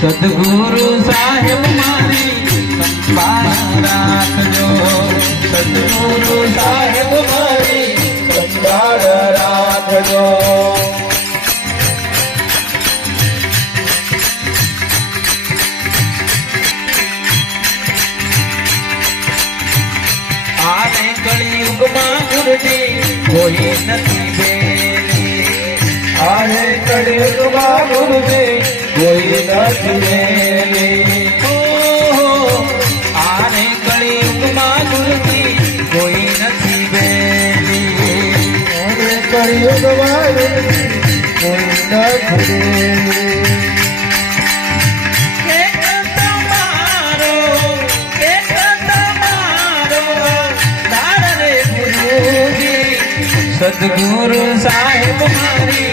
સદગુરુ સાહેબ મારી સંભાળ રાખજો, સદગુરુ સાહેબ મારી સંભાળ રાખજો. આને કળિયુગમાં ગુરુજી કોઈ નથી બેની, આને કળિયુગમાં ગુરુજી કોઈ નથી બેની. આને કળિયુગમાં ગુરુજી કોઈ નથી બેની, આને કળિયુગમાં ગુરુજી કોઈ નથી બેની. સદગુરુ સાહેબ મારી